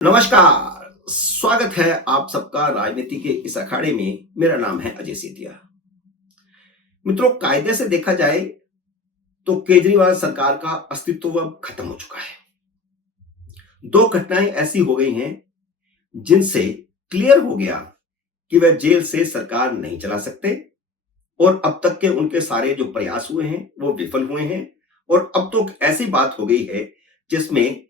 नमस्कार। स्वागत है आप सबका राजनीति के इस अखाड़े में। मेरा नाम है अजय सेतिया। मित्रों, कायदे से देखा जाए तो केजरीवाल सरकार का अस्तित्व अब खत्म हो चुका है। दो घटनाएं ऐसी हो गई हैं जिनसे क्लियर हो गया कि वह जेल से सरकार नहीं चला सकते और अब तक के उनके सारे जो प्रयास हुए हैं वो विफल हुए हैं। और अब तो ऐसी बात हो गई है जिसमें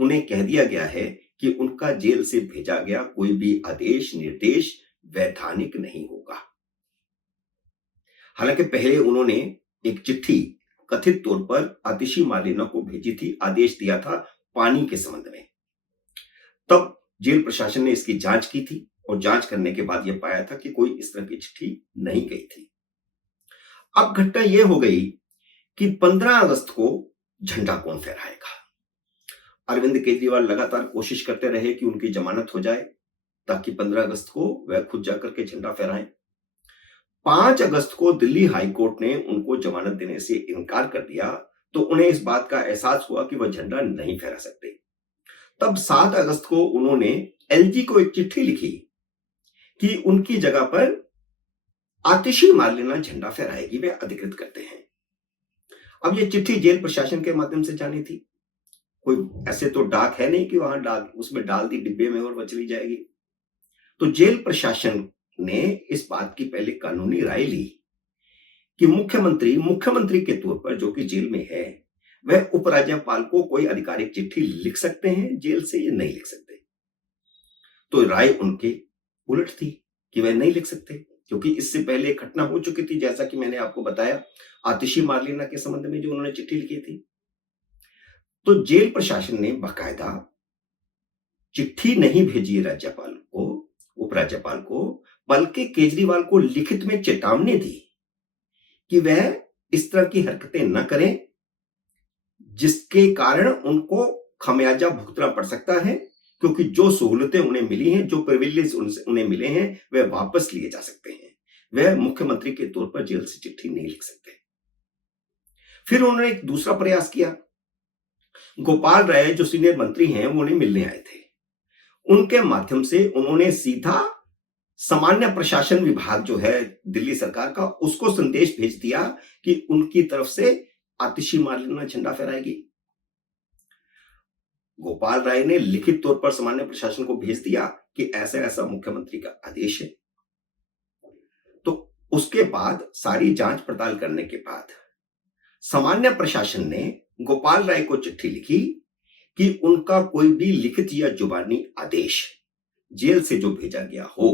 उन्हें कह दिया गया है कि उनका जेल से भेजा गया कोई भी आदेश निर्देश वैधानिक नहीं होगा। हालांकि पहले उन्होंने एक चिट्ठी कथित तौर पर आतिशी मार्लेना को भेजी थी, आदेश दिया था पानी के संबंध में। तब जेल प्रशासन ने इसकी जांच की थी और जांच करने के बाद यह पाया था कि कोई इस तरह की चिट्ठी नहीं गई थी। अब घटना यह हो गई कि 15 अगस्त को झंडा कौन फहराएगा। अरविंद केजरीवाल लगातार कोशिश करते रहे कि उनकी जमानत हो जाए ताकि 15 अगस्त को वह खुद जाकर के झंडा फहराएं। 5 अगस्त को दिल्ली हाई कोर्ट ने उनको जमानत देने से इनकार कर दिया तो उन्हें इस बात का एहसास हुआ कि वह झंडा नहीं फहरा सकते। तब 7 अगस्त को उन्होंने एलजी को एक चिट्ठी लिखी कि उनकी जगह पर आतिशी मार्लेना झंडा फहराएगी, वे अधिकृत करते हैं। अब यह चिट्ठी जेल प्रशासन के माध्यम से जानी थी। कोई ऐसे तो डाक है नहीं कि वहां डाक उसमें डाल दी डिब्बे में और वह चली जाएगी। तो जेल प्रशासन ने इस बात की पहले कानूनी राय ली कि मुख्यमंत्री के तौर पर जो कि जेल में है वह उपराज्यपाल को कोई आधिकारिक चिट्ठी लिख सकते हैं, जेल से ये नहीं लिख सकते। तो राय उनके उलट थी कि वह नहीं लिख सकते क्योंकि इससे पहले एक घटना हो चुकी थी, जैसा कि मैंने आपको बताया आतिशी मार्लेना के संबंध में जो उन्होंने चिट्ठी लिखी थी। तो जेल प्रशासन ने बाकायदा चिट्ठी नहीं भेजी राज्यपाल को, उपराज्यपाल को, बल्कि केजरीवाल को लिखित में चेतावनी दी कि वह इस तरह की हरकतें न करें जिसके कारण उनको खमियाजा भुगतना पड़ सकता है, क्योंकि जो सहूलतें उन्हें मिली हैं, जो प्रिविलेज उन्हें मिले हैं, वह वापस लिए जा सकते हैं। वह मुख्यमंत्री के तौर पर जेल से चिट्ठी नहीं लिख सकते। फिर उन्होंने एक दूसरा प्रयास किया। गोपाल राय जो सीनियर मंत्री हैं वो उन्हें मिलने आए थे। उनके माध्यम से उन्होंने सीधा सामान्य प्रशासन विभाग जो है दिल्ली सरकार का, उसको संदेश भेज दिया कि उनकी तरफ से आतिशी मार्लेना झंडा फहराएगी। गोपाल राय ने लिखित तौर पर सामान्य प्रशासन को भेज दिया कि ऐसा ऐसा मुख्यमंत्री का आदेश है। तो उसके बाद सारी जांच पड़ताल करने के बाद सामान्य प्रशासन ने गोपाल राय को चिट्ठी लिखी कि उनका कोई भी लिखित या जुबानी आदेश जेल से जो भेजा गया हो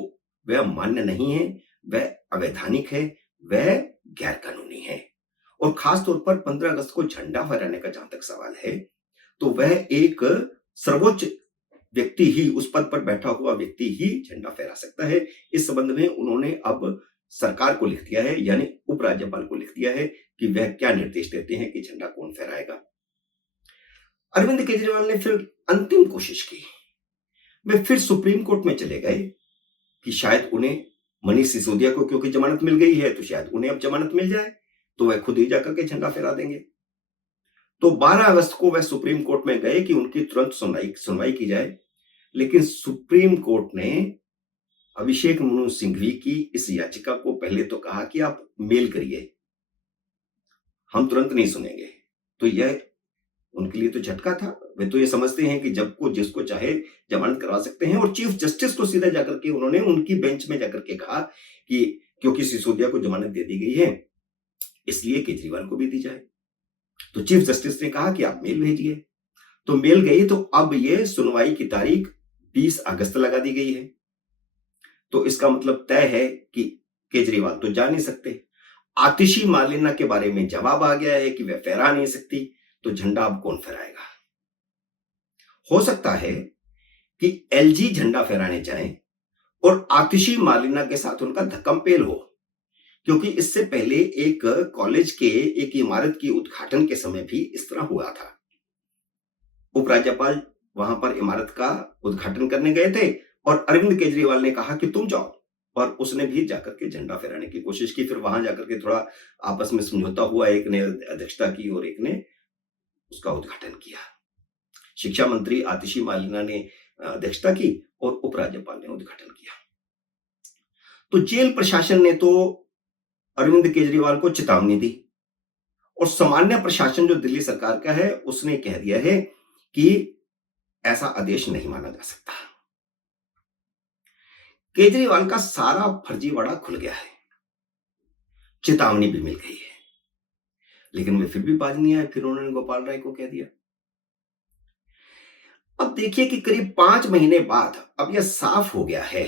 वह मान्य नहीं है, वह अवैधानिक है, वह गैर कानूनी है। और खास तौर पर 15 अगस्त को झंडा फहराने का जहां तक सवाल है तो वह एक सर्वोच्च व्यक्ति ही, उस पद पर बैठा हुआ व्यक्ति ही झंडा फहरा सकता है। इस संबंध में उन्होंने अब सरकार को लिख दिया है, यानी उपराज्यपाल को लिख दिया है कि वह क्या निर्देश देते हैं कि झंडा कौन फहराएगा। अरविंद केजरीवाल ने फिर अंतिम कोशिश की। वे फिर सुप्रीम कोर्ट में चले गए कि शायद उन्हें मनीष सिसोदिया को क्योंकि जमानत मिल गई है तो शायद उन्हें अब जमानत मिल जाए तो वह खुद ही जाकर के झंडा फहरा देंगे। तो 12 अगस्त को वह सुप्रीम कोर्ट में गए कि उनकी तुरंत सुनवाई की जाए, लेकिन सुप्रीम कोर्ट ने अभिषेक मनु सिंघवी की इस याचिका को पहले तो कहा कि आप मेल करिए, हम तुरंत नहीं सुनेंगे। तो यह उनके लिए तो झटका था। वे तो ये समझते हैं कि जब को जिसको चाहे जमानत करवा सकते हैं। और चीफ जस्टिस को सीधा जाकर के उन्होंने उनकी बेंच में जाकर के कहा कि क्योंकि सिसोदिया को जमानत दे दी गई है इसलिए केजरीवाल को भी दी जाए। तो चीफ जस्टिस ने कहा कि आप मेल भेजिए। तो मेल गई। तो अब ये सुनवाई की तारीख 20 अगस्त लगा दी गई है। तो इसका मतलब तय है कि केजरीवाल तो जा नहीं सकते। आतिशी मार्लेना के बारे में जवाब आ गया है कि वह फहरा नहीं सकती, तो झंडा अब कौन फहराएगा। हो सकता है कि एलजी झंडा फहराने जाए और आतिशी मार्लेना के साथ उनका धक्कमपेल हो, क्योंकि इससे पहले एक कॉलेज के एक इमारत की उद्घाटन के समय भी इस तरह हुआ था। उपराज्यपाल वहां पर इमारत का उद्घाटन करने गए थे और अरविंद केजरीवाल ने कहा कि तुम जाओ, और उसने भी जाकर के झंडा फहराने की कोशिश की। फिर वहां जाकर के थोड़ा आपस में समझौता हुआ, एक ने अध्यक्षता की और एक ने उसका उद्घाटन किया। शिक्षा मंत्री आतिशी मार्लेना ने अध्यक्षता की और उपराज्यपाल ने उद्घाटन किया। तो जेल प्रशासन ने तो अरविंद केजरीवाल को चेतावनी दी और सामान्य प्रशासन जो दिल्ली सरकार का है उसने कह दिया है कि ऐसा आदेश नहीं माना जा सकता। केजरीवाल का सारा फर्जीवाड़ा खुल गया है, चेतावनी भी मिल गई है, लेकिन वे फिर भी बाज नहीं आए। फिर उन्होंने गोपाल राय को कह दिया। अब देखिए कि करीब 5 महीने बाद अब यह साफ हो गया है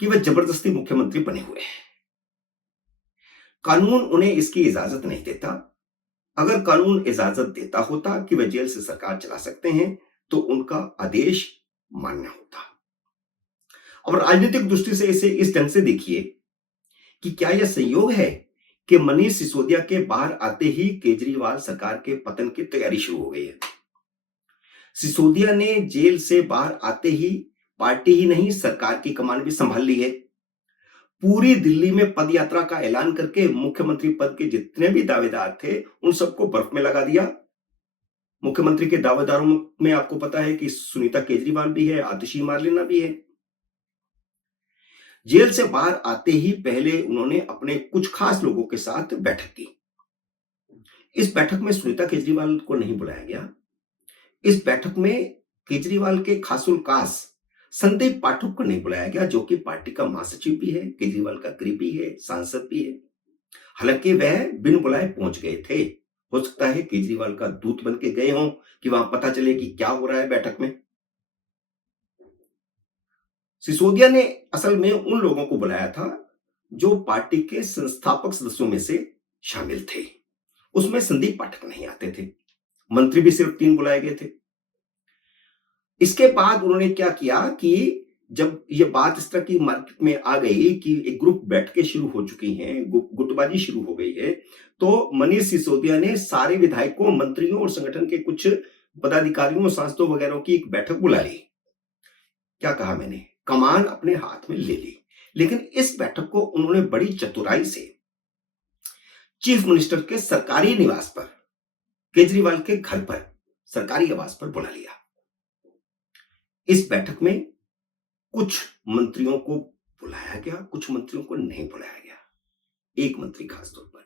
कि वह जबरदस्ती मुख्यमंत्री बने हुए हैं। कानून उन्हें इसकी इजाजत नहीं देता। अगर कानून इजाजत देता होता कि वह जेल से सरकार चला सकते हैं तो उनका आदेश मान्य होता। अब राजनीतिक दृष्टि से इसे इस ढंग से देखिए कि क्या यह संयोग है कि मनीष सिसोदिया के बाहर आते ही केजरीवाल सरकार के पतन की तैयारी शुरू हो गई है। सिसोदिया ने जेल से बाहर आते ही पार्टी ही नहीं सरकार की कमान भी संभाल ली है। पूरी दिल्ली में पद यात्रा का ऐलान करके मुख्यमंत्री पद के जितने भी दावेदार थे उन सबको बर्फ में लगा दिया। मुख्यमंत्री के दावेदारों में आपको पता है कि सुनीता केजरीवाल भी है, आतिशी मार्लेना भी है। जेल से बाहर आते ही पहले उन्होंने अपने कुछ खास लोगों के साथ बैठक की। इस बैठक में सुनीता केजरीवाल को नहीं बुलाया गया। इस बैठक में केजरीवाल के खासुल खास संदीप पाठक को नहीं बुलाया गया, जो कि पार्टी का महासचिव भी है, केजरीवाल का करीबी है, सांसद भी है। हालांकि वह बिन बुलाए पहुंच गए थे। हो सकता है केजरीवाल का दूत बन के गए हों कि वहां पता चले कि क्या हो रहा है बैठक में। सिसोदिया ने असल में उन लोगों को बुलाया था जो पार्टी के संस्थापक सदस्यों में से शामिल थे। उसमें संदीप पाठक नहीं आते थे। मंत्री भी सिर्फ 3 बुलाए गए थे। इसके बाद उन्होंने क्या किया कि जब ये बात इस तरह की मार्केट में आ गई कि एक ग्रुप बैठकें शुरू हो चुकी हैं, गुटबाजी शुरू हो गई है, तो मनीष सिसोदिया ने सारे विधायकों, मंत्रियों और संगठन के कुछ पदाधिकारियों, सांसदों वगैरह की एक बैठक बुला ली। क्या कहा मैंने? कमान अपने हाथ में ले ली। लेकिन इस बैठक को उन्होंने बड़ी चतुराई से चीफ मिनिस्टर के सरकारी निवास पर, केजरीवाल के घर पर, सरकारी आवास पर बुला लिया। इस बैठक में कुछ मंत्रियों को बुलाया गया, कुछ मंत्रियों को नहीं बुलाया गया। एक मंत्री खासतौर पर,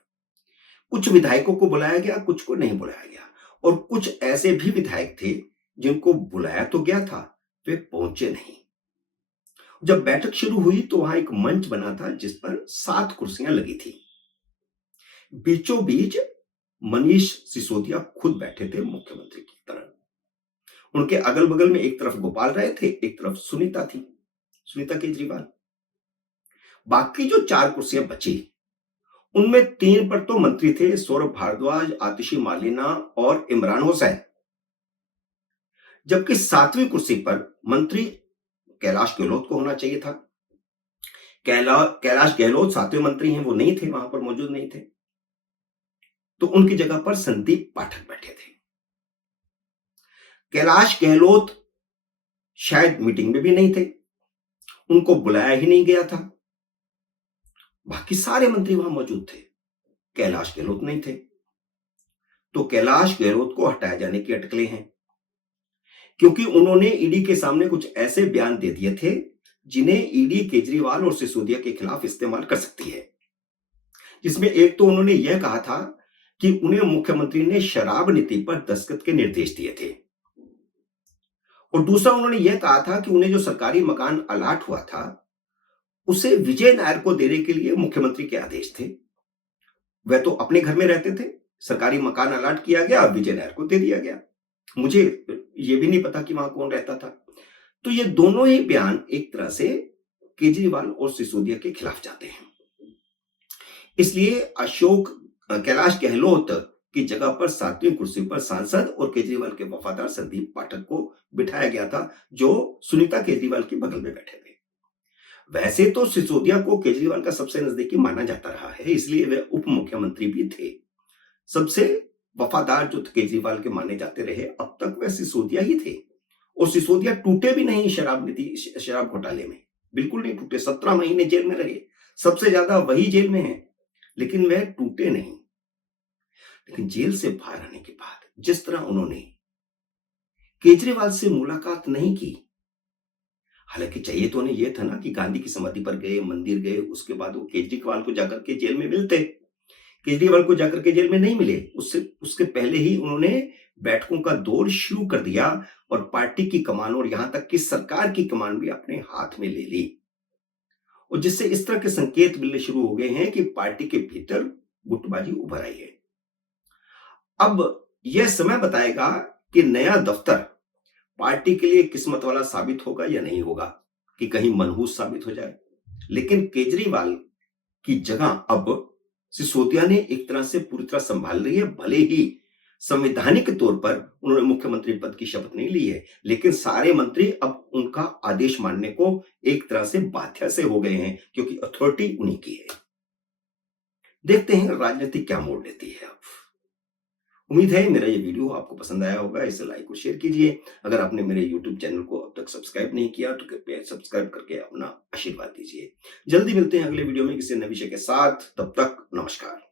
कुछ विधायकों को बुलाया गया, कुछ को नहीं बुलाया गया। और कुछ ऐसे भी विधायक थे जिनको बुलाया तो गया था, वे पहुंचे नहीं। जब बैठक शुरू हुई तो वहां एक मंच बना था जिस पर 7 कुर्सियां लगी थी। बीचों बीच मनीष सिसोदिया खुद बैठे थे मुख्यमंत्री की तरह। उनके अगल बगल में एक तरफ गोपाल राय थे, एक तरफ सुनीता थी, सुनीता केजरीवाल। बाकी जो 4 कुर्सियां बची उनमें 3 पर तो मंत्री थे, सौरभ भारद्वाज, आतिशी मार्लेना और इमरान हुसैन। जबकि 7वीं कुर्सी पर मंत्री कैलाश गहलोत को होना चाहिए था। कैलाश गहलोत 7वें मंत्री हैं, वो नहीं थे, वहां पर मौजूद नहीं थे। तो उनकी जगह पर संदीप पाठक बैठे थे। कैलाश गहलोत शायद मीटिंग में भी नहीं थे, उनको बुलाया ही नहीं गया था। बाकी सारे मंत्री वहां मौजूद थे, कैलाश गहलोत नहीं थे। तो कैलाश गहलोत को हटाए जाने की अटकलें हैं, क्योंकि उन्होंने ईडी के सामने कुछ ऐसे बयान दे दिए थे जिन्हें ईडी केजरीवाल और सिसोदिया के खिलाफ इस्तेमाल कर सकती है। जिसमें एक तो उन्होंने यह कहा था कि उन्हें मुख्यमंत्री ने शराब नीति पर दस्तखत के निर्देश दिए थे, और दूसरा उन्होंने यह कहा था कि उन्हें जो सरकारी मकान अलाट हुआ था उसे विजय नायर को देने के लिए मुख्यमंत्री के आदेश थे। वह तो अपने घर में रहते थे, सरकारी मकान अलाट किया गया, विजय नायर को दे दिया गया। मुझे ये भी नहीं पता कि वहां कौन रहता था। तो ये दोनों ही बयान एक तरह से केजरीवाल और सिसोदिया के खिलाफ जाते हैं। इसलिए कैलाश गहलोत की जगह पर 7वीं कुर्सी पर सांसद और केजरीवाल के वफादार संदीप पाठक को बिठाया गया था, जो सुनीता केजरीवाल के बगल में बैठे थे। वैसे तो सिसोदिया को केजरीवाल का सबसे नजदीकी माना जाता रहा है, इसलिए वे उप मुख्यमंत्री भी थे। सबसे वफादार जो केजरीवाल के माने जाते रहे, अब तक वह सिसोदिया ही थे। और सिसोदिया टूटे भी नहीं शराब घोटाले में, बिल्कुल नहीं टूटे। 17 महीने जेल में रहे, सबसे ज्यादा वही जेल में है, लेकिन वह टूटे नहीं। लेकिन जेल से बाहर आने के बाद जिस तरह उन्होंने केजरीवाल से मुलाकात नहीं की। हालांकि चाहिए तो उन्हें यह था ना कि गांधी की समाधि पर गए, मंदिर गए, उसके बाद वो केजरीवाल को जाकर के जेल में मिलते। केजरीवाल को जाकर के जेल में नहीं मिले, उससे उसके पहले ही उन्होंने बैठकों का दौर शुरू कर दिया और पार्टी की कमान और यहां तक कि सरकार की कमान भी अपने हाथ में ले ली। और जिससे इस तरह के संकेत मिलने शुरू हो गए हैं कि पार्टी के भीतर गुटबाजी उभर आई है। अब यह समय बताएगा कि नया दफ्तर पार्टी के लिए किस्मत वाला साबित होगा या नहीं होगा, कि कहीं मनहूस साबित हो जाए। लेकिन केजरीवाल की जगह अब सिसोदिया ने एक तरह से पूरी तरह संभाल ली है। भले ही संवैधानिक तौर पर उन्होंने मुख्यमंत्री पद की शपथ नहीं ली है, लेकिन सारे मंत्री अब उनका आदेश मानने को एक तरह से बाध्य से हो गए हैं, क्योंकि अथॉरिटी उन्हीं की है। देखते हैं राजनीति क्या मोड़ लेती है अब। उम्मीद है मेरा ये वीडियो आपको पसंद आया होगा। इसे लाइक और शेयर कीजिए। अगर आपने मेरे YouTube चैनल को अब तक सब्सक्राइब नहीं किया तो कृपया सब्सक्राइब करके अपना आशीर्वाद दीजिए। जल्दी मिलते हैं अगले वीडियो में किसी नए विषय के साथ। तब तक नमस्कार।